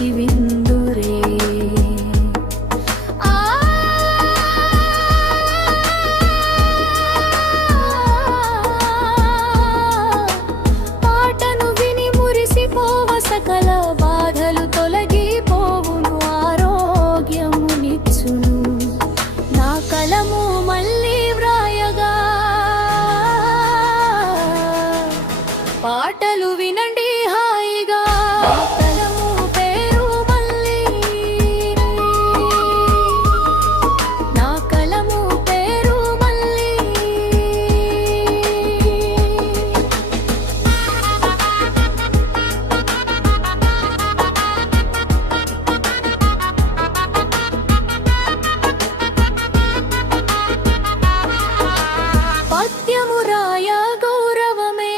రుచి విందురే. పాటను విని మురిసిపోవ సకల బాధలు తొలగిపోవును, ఆరోగ్యమునిచ్చును. నా కలము మళ్ళీ వ్రాయగా పాటలు వినండి హాయిగా. కలము పేరు మళ్ళీ, నా కలము పేరు మళ్ళీ. పద్యము రాయ గౌరవమే,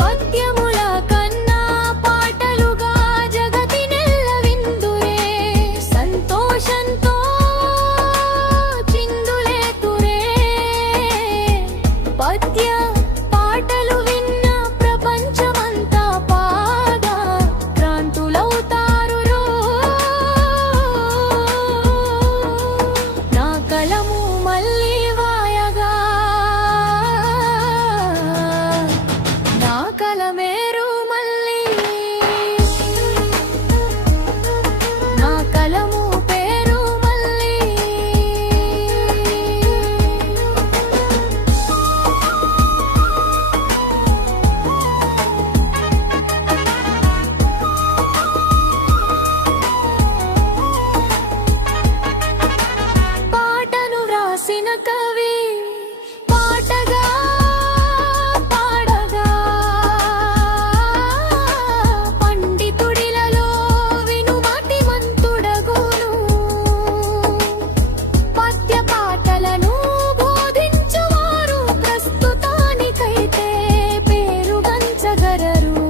పద్యముల కన్నా పాటలుగా జగతి నెల్ల విందురే. సంతోషంతో చిందులేతురే, పద్య పాటలు విన్న ప్రపంచమంతా పాగా క్రాంతులవుతారు. నా కలము మళ్ళీ వాయగా, నా కలమేరు మళ్ళీ, నా కలము పేరు మళ్ళీ. పాటను వ్రాసిన కవి పాటగా పాడగా, పండితుడిలలో వినుమతి మంతుడగును. పద్య పాటలను బోధించువారు ప్రస్తుతానికైతే పేరుగంచగరరు.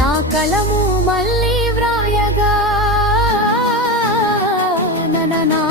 నా కలము మళ్ళీ వ్రాయగా, నా